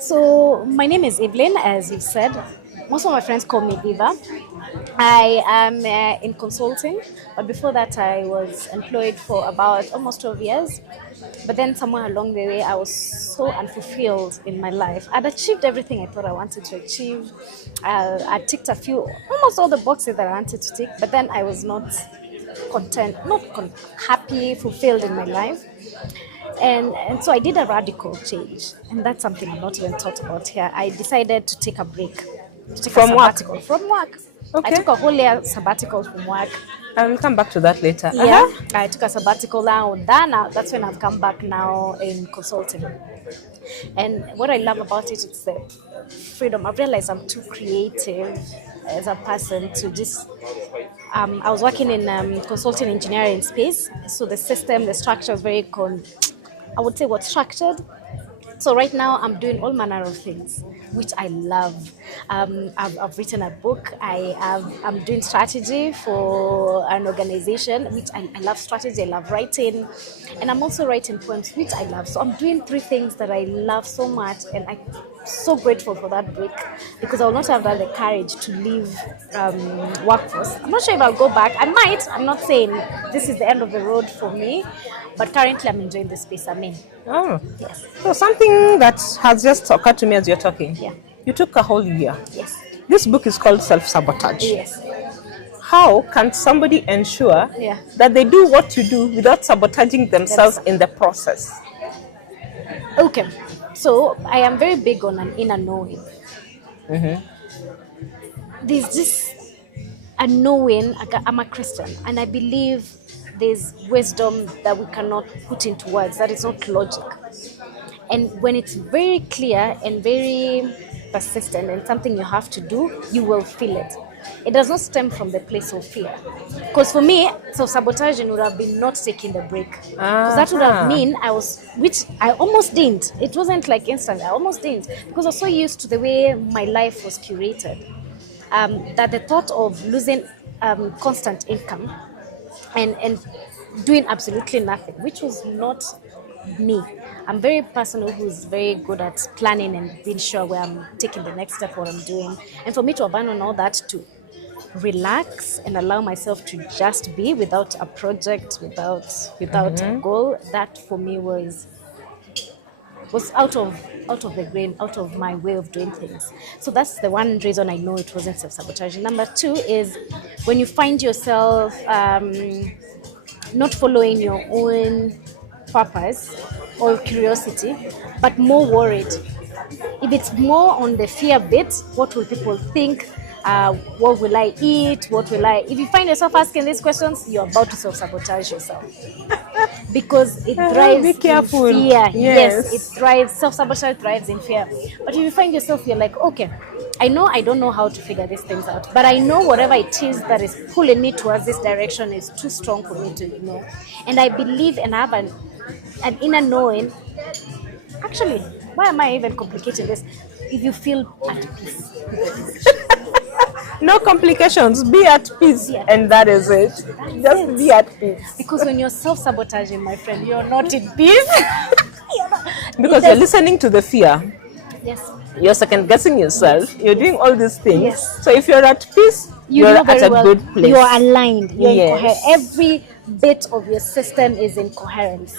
So my name is Evelyn, as you said. Most of my friends call me Eva. I am in consulting, but before that, I was employed for about almost 12 years. But then, somewhere along the way, I was so unfulfilled in my life. I'd achieved everything I thought I wanted to achieve. I ticked almost all the boxes that I wanted to tick, but then I was not content, happy, fulfilled in my life. And so I did a radical change, and that's something I'm not even taught about here. I decided to take a break, to take a From work? sabbatical from work. I Okay. took a whole year sabbatical from work. I will come back to that later. Yeah, I took a sabbatical now. That's when I've come back now in consulting. And what I love about it is the freedom. I've realized I'm too creative as a person to just. I was working in consulting engineering space, so the system, the structure is very I would say what's structured. So right now I'm doing all manner of things, which I love. I've written a book. I'm doing strategy for an organization, which I love strategy. I love writing, and I'm also writing poems, which I love. So I'm doing three things that I love so much, and I'm so grateful for that break because I will not have had the courage to leave workforce. I'm not sure if I'll go back. I might. I'm not saying this is the end of the road for me, but currently I'm enjoying the space I'm in. Oh, Yes. so something that has just occurred to me as you're talking. Yeah. You took a whole year. Yes. This book is called Self-Sabotage. Yes. How can somebody ensure Yeah. that they do what you do without sabotaging themselves in the process? Okay. So I am very big on an inner knowing. There's this a knowing. I'm a Christian, and I believe there's wisdom that we cannot put into words. That is not logic. And when it's very clear and very persistent and something you have to do, you will feel it. It does not stem from the place of fear. Because for me, sabotaging would have been not taking the break. Because that would have mean which I almost didn't. It wasn't like instant, I almost didn't. Because I was so used to the way my life was curated. That the thought of losing constant income and doing absolutely nothing, which was not me. I'm very personal who's very good at planning and being sure where I'm taking the next step, what I'm doing. And for me to abandon all that to relax and allow myself to just be without a project, without a goal, that for me was out of the grain, out of my way of doing things. So that's the one reason I know it wasn't self-sabotaging. Number two is when you find yourself not following your own purpose or curiosity, but more worried. If it's more on the fear bit, what will people think? What will I eat? What will I? If you find yourself asking these questions, you're about to self-sabotage yourself. Because it drives Be careful. in fear. Yes. It drives, self-sabotage thrives in fear. But if you find yourself, you're like, okay, I know I don't know how to figure these things out, but I know whatever it is that is pulling me towards this direction is too strong for me to know. And I believe and have an inner knowing. Actually, why am I even complicating this? If you feel at peace. No complications. Be at peace, and that is it. Just be at peace. Because when you're self-sabotaging, my friend, you're not in peace. Because you're listening to the fear. Yes. You're second guessing yourself. You're doing all these things. Yes. So if you're at peace, you're know at very a well, good place. You're aligned. You're Yes. incoherent. Every bit of your system is in coherence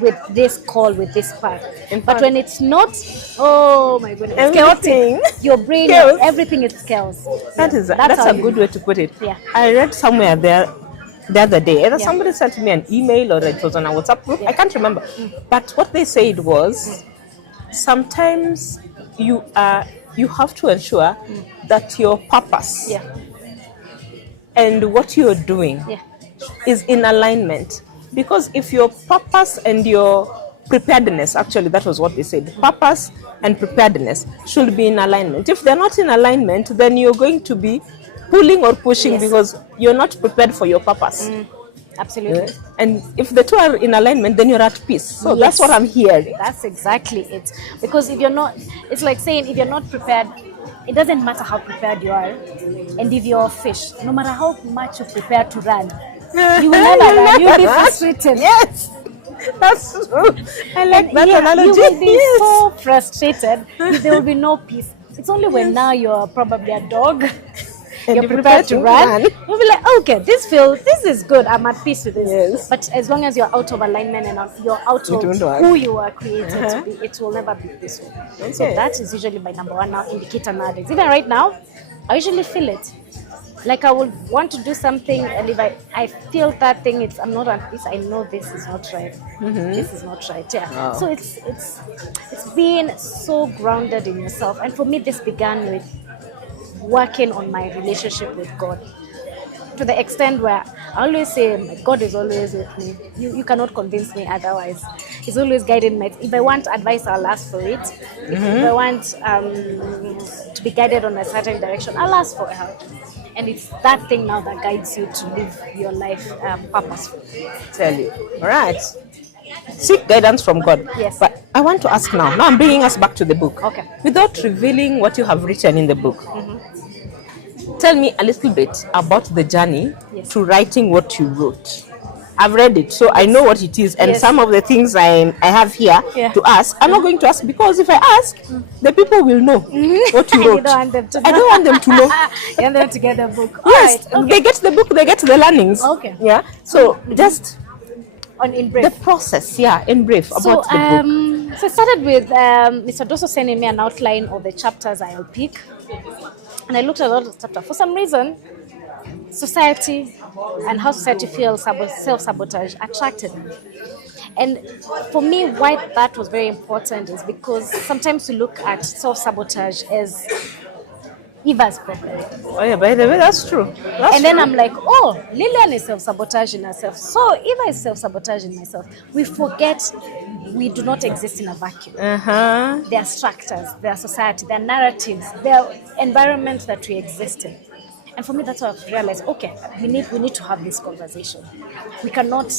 with this call, with this path. But when it's not, oh my goodness, it's Everything. chaotic. Your brain, Chaos. everything is chaos. That's how a you good know. way to put it. Yeah. I read somewhere there the other day, either Yeah. somebody sent me an email or it was on a WhatsApp group. I can't remember. But what they said was sometimes you have to ensure that your purpose Yeah. and what you're doing Yeah. is in alignment. Because if your purpose and your preparedness, actually that was what they said, purpose and preparedness should be in alignment. If they're not in alignment, then you're going to be pulling or pushing Yes. because you're not prepared for your purpose. Absolutely. And if the two are in alignment, then you're at peace. So that's what I'm hearing. That's exactly it. Because if you're not, it's like saying if you're not prepared, it doesn't matter how prepared you are. And if you're a fish, no matter how much you prepare to run, you will never run. You'll be frustrated. Yes. That's true. I like that Yeah, analogy. you will be Yes. so frustrated. There will be no peace. It's only when now you're probably a dog, And you're you prepared to run. run. You'll be like, okay, this is good. I'm at peace with this. Yes. But as long as you're out of alignment and you're out It of won't work. who you are created Uh-huh. to be, it will never be this way. So Okay. that is usually my number one now indicator nowadays. Even right now, I usually feel it. Like I would want to do something, and if I feel that thing, I'm not at peace. I know this is not right. This is not right. Yeah. Wow. So it's being so grounded in yourself, and for me, this began with working on my relationship with God. To the extent where I always say, "My God is always with me. You cannot convince me otherwise. He's always guiding me. If I want advice, I'll ask for it. If I want to be guided on a certain direction, I'll ask for help." And it's that thing now that guides you to live your life purposefully. Tell you. All right. Seek guidance from God. Yes. But I want to ask now. Now I'm bringing us back to the book. Okay. Without revealing what you have written in the book, tell me a little bit about the journey Yes. to writing what you wrote. I've read it, so I know what it is, and Yes. some of the things I have here Yeah. to ask, I'm not going to ask because if I ask, the people will know what you You wrote. don't want them to I don't want them to know. You want them to get the book. Yes, All right. they get the book, they get the learnings. Okay. Yeah. So just On in the brief. process, yeah, in brief So, about the book. so I started with Mr. Dosso sending me an outline of the chapters I'll pick. And I looked at all the chapters. For some reason, society and how society feels about self-sabotage attracted me. And for me, why that was very important is because sometimes we look at self-sabotage as Eva's problem. Oh yeah, by the way, that's true. That's And then I'm like, oh, Lillian is self-sabotaging herself. So Eva is self-sabotaging myself. We forget we do not exist in a vacuum. There are structures, there are society, there are narratives, there are environments that we exist in. And for me, that's what I've realized. Okay, we need to have this conversation. We cannot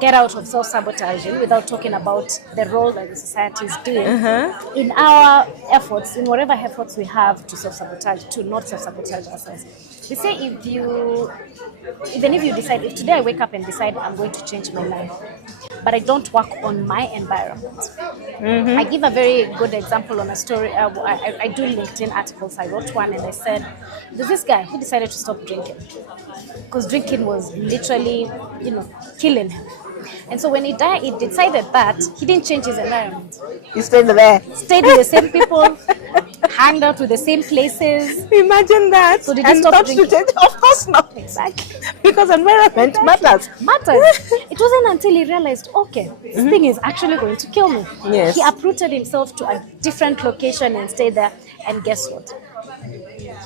get out of self-sabotaging without talking about the role that the society is doing in our efforts, in whatever efforts we have to self-sabotage, to not self-sabotage ourselves. They say even if you decide, if today I wake up and decide I'm going to change my life, but I don't work on my environment. I give a very good example on a story. I do LinkedIn articles. I wrote one and I said, there's this guy who decided to stop drinking because drinking was literally, killing him. And so when he died, he decided that he didn't change his environment. You stayed there. Stayed with the same people, hanged out with the same places. Imagine that. So did he and stop thought to drinking? change? Of course not. Exactly. Because environment matters. It wasn't until he realized, okay, this thing is actually going to kill me. Yes. He uprooted himself to a different location and stayed there. And guess what?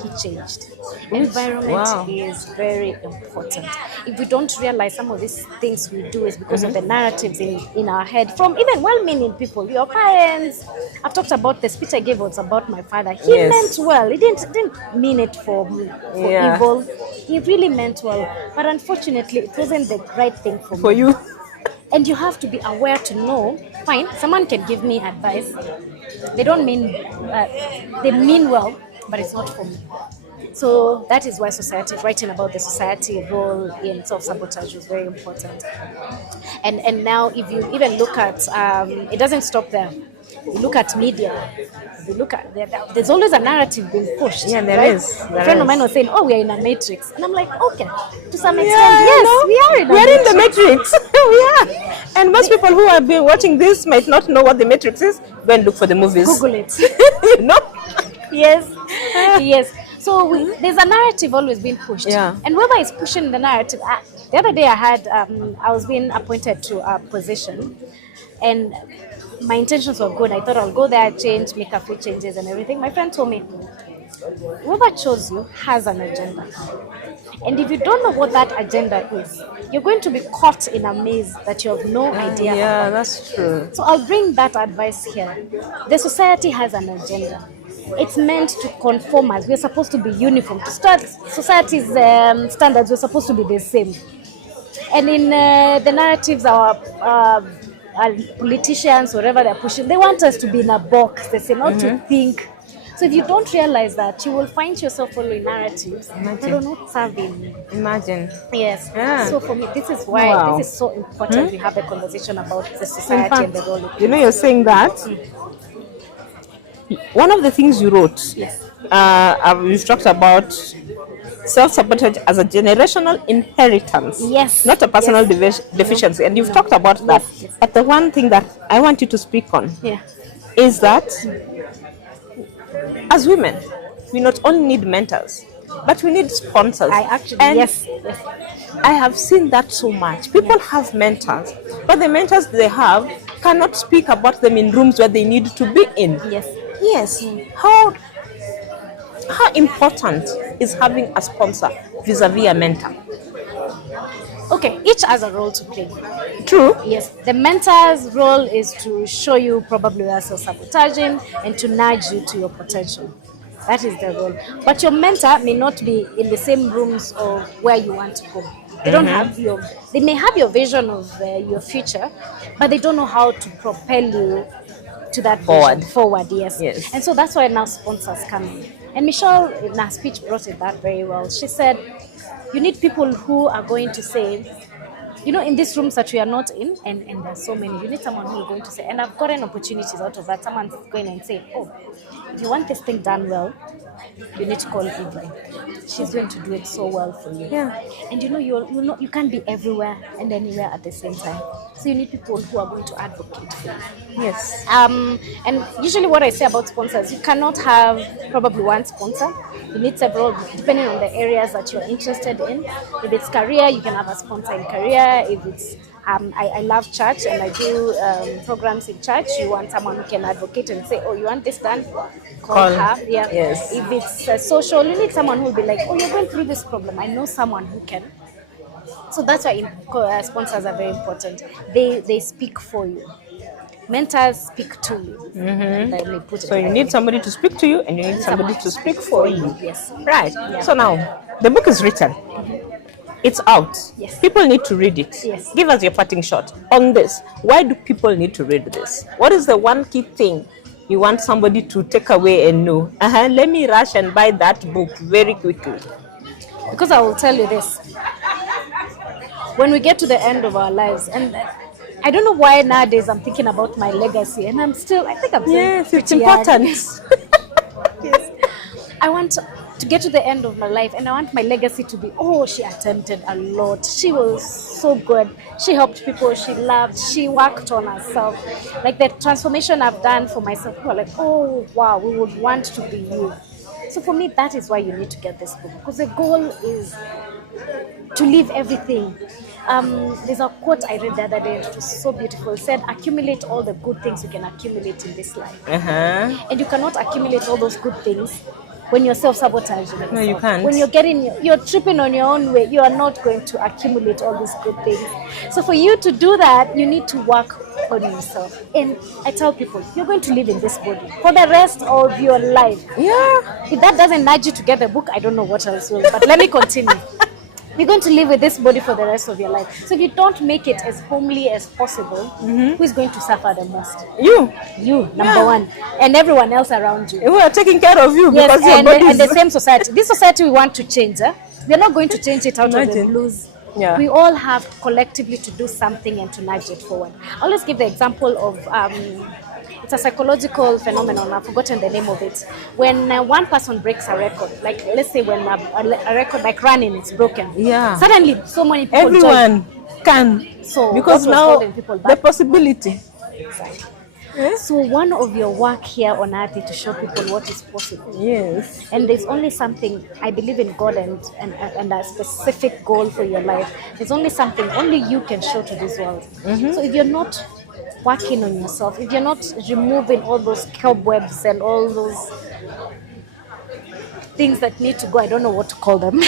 He changed. Environment Wow. is very important. If we don't realize some of these things we do is because of the narratives in our head from even well-meaning people, your parents. I've talked about the speech I gave was about my father. He Yes. meant well. He didn't mean it for Yeah. evil. He really meant well. But unfortunately, it wasn't the right thing for For me. you. And you have to be aware to know, fine, someone can give me advice. They don't mean, they mean well, but it's not for me. So that is why society, writing about the society role in self-sabotage was very important. And now if you even look at, it doesn't stop there. You look at media, you look at, there's always a narrative being pushed. Yeah, there right? is. A friend of mine was saying, oh, we are in a matrix. And I'm like, okay, to some extent, Yeah, yes, we are in a We're in the matrix. Matrix. We are. And most people who have been watching this might not know what the Matrix is. Go and look for the movies. Google it. You know? Yes, yes. So there's a narrative always being pushed. Yeah. And whoever is pushing the narrative, the other day I was being appointed to a position, and my intentions were good. I thought I'll go there, change, make a few changes and everything. My friend told me, whoever chose you has an agenda. And if you don't know what that agenda is, you're going to be caught in a maze that you have no idea Yeah, about. that's true. So I'll bring that advice here. The society has an agenda. It's meant to conform us. We're supposed to be uniform. To start society's standards, we're supposed to be the same. And in the narratives, our politicians, whatever they're pushing, they want us to be in a box. They say not to think. So if you don't realize that, you will find yourself following narratives that are not serving you. Imagine. Yes. Yeah. So for me, this is why Wow. this is so important. We have a conversation about the In society and the fact, role it you know, plays. you're saying that one of the things you wrote, Yes. we've talked about self-sabotage as a generational inheritance, Yes. not a personal Yes. deficiency. And you've No. talked about that. Yes. Yes. But the one thing that I want you to speak on Yeah. is that as women, we not only need mentors, but we need sponsors. I actually And yes. Yes. I have seen that so much. People have mentors, but the mentors they have cannot speak about them in rooms where they need to be in. Yes. Yes. How important is having a sponsor vis-a-vis a mentor? Okay, each has a role to play. True. Yes, the mentor's role is to show you probably where self-sabotaging and to nudge you to your potential. That is the role. But your mentor may not be in the same rooms of where you want to go. They don't have your. They may have your vision of your future, but they don't know how to propel you to that Forward. vision forward. Yes. Yes. And so that's why now sponsors come in. And Michelle in her speech brought it that very well. She said, you need people who are going to say, you know, in these rooms that we are not in, and there's so many, you need someone who is going to say, and I've gotten opportunities out of that. Someone's going and say, oh, if you want this thing done well, you need to call Everlyne. She's going to do it so well for you. Yeah. And you know, you can't be everywhere and anywhere at the same time. So you need people who are going to advocate for you. Yes. And usually what I say about sponsors, you cannot have probably one sponsor. You need several, depending on the areas that you're interested in. If it's career, you can have a sponsor in career. If it's, I love church and I do programs in church. You want someone who can advocate and say, oh, you want this done? Call her. Yeah. Yes. If it's social, you need someone who will be like, oh, you're going through this problem. I know someone who can. So that's why sponsors are very important. They speak for you. Mentors speak to you. Let me put it So you that need way. somebody to speak to you, and you need somebody to speak for you. Yes. Right. So now the book is written. It's out. Yes. People need to read it. Yes. Give us your parting shot on this. Why do people need to read this? What is the one key thing you want somebody to take away and know? Let me rush and buy that book very quickly. Because I will tell you this. When we get to the end of our lives, and I don't know why nowadays I'm thinking about my legacy, and I think I'm still Yes, it's pretty young. important. Yes. I want to get to the end of my life, and I want my legacy to be, oh, she attempted a lot. She was so good. She helped people she loved. She worked on herself. Like the transformation I've done for myself, people are like, oh, wow, we would want to be you. So for me, that is why you need to get this book, because the goal is to leave everything. There's a quote I read the other day, it was so beautiful. It said, accumulate all the good things you can accumulate in this life. And you cannot accumulate all those good things when you're self-sabotaging yourself. No, you can't. When you're tripping on your own way, you are not going to accumulate all these good things. So for you to do that, you need to work on yourself. And I tell people, you're going to live in this body for the rest of your life. Yeah. If that doesn't nudge you to get the book, I don't know what else will. But let me continue. You're going to live with this body for the rest of your life. So if you don't make it as homely as possible, who is going to suffer the most? You, number one, and everyone else around you. Who are taking care of you Yes, because your body and the same society. This society we want to change. We're not going to change it out of the Imagine. blues. Yeah. We all have collectively to do something and to nudge it forward. I always give the example of it's a psychological phenomenon. I've forgotten the name of it. When one person breaks a record, like let's say when a record like running is broken, Yeah. suddenly so many people Everyone can. So Because what was now holding people the back? possibility. Exactly. So one of your work here on earth is to show people what is possible. Yes. And there's only something, I believe in God and a specific goal for your life. There's only something only you can show to this world. So if you're not working on yourself, if you're not removing all those cobwebs and all those things that need to go, I don't know what to call them.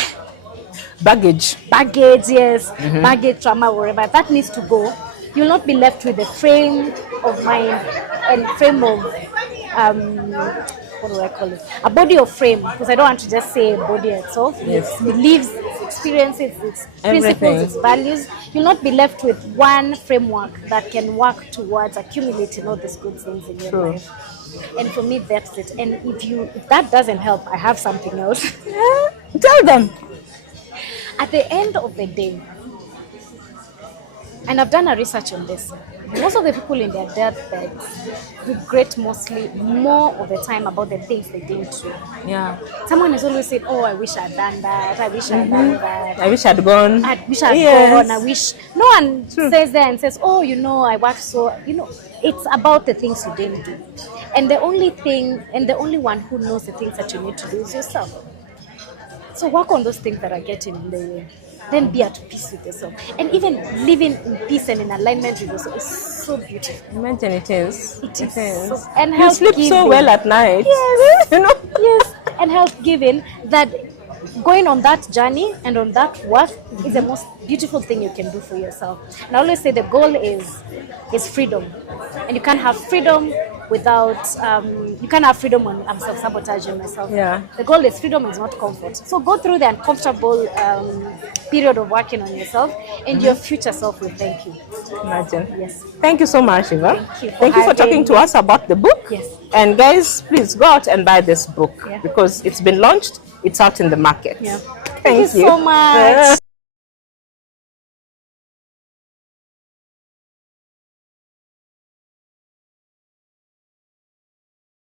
Baggage. Baggage, yes. Baggage, trauma, whatever. That needs to go. You'll not be left with a frame of mind and frame of, what do I call it? A body of frame, because I don't want to just say body itself. Yes. It lives experiences, its Everything. principles, its values. You'll not be left with one framework that can work towards accumulating all these good things in your True. life. And for me, that's it. And if that doesn't help, I have something else. Tell them. At the end of the day, and I've done a research on this, most of the people in their deathbeds regret more of the time about the things they didn't do. Yeah. Someone has always said, "Oh, I wish I'd done that. I wish I'd done that. I wish I'd gone. I wish I'd Yes. gone. I wish." No one says that and says, "Oh, I worked so." It's about the things you didn't do, and the only one who knows the things that you need to do is yourself. So work on those things that are getting in the way. Then be at peace with yourself. And even living in peace and in alignment with yourself is so beautiful. Imagine it is. It is. is. And You health sleep giving. so well at night. Yes. Yes. And health giving, that going on that journey and on that work is the most beautiful thing you can do for yourself. And I always say the goal is freedom. And you can't have freedom without, you can't have freedom when I'm self-sabotaging myself. Yeah. The goal is freedom, is not comfort. So go through the uncomfortable period of working on yourself, and your future self will thank you. Imagine. Yes. Thank you so much, Eva. Thank you for talking having to me. us about the book. Yes. And guys, please go out and buy this book Yeah. because it's been launched. It's out in the market. Yeah. Thank Thank you so much.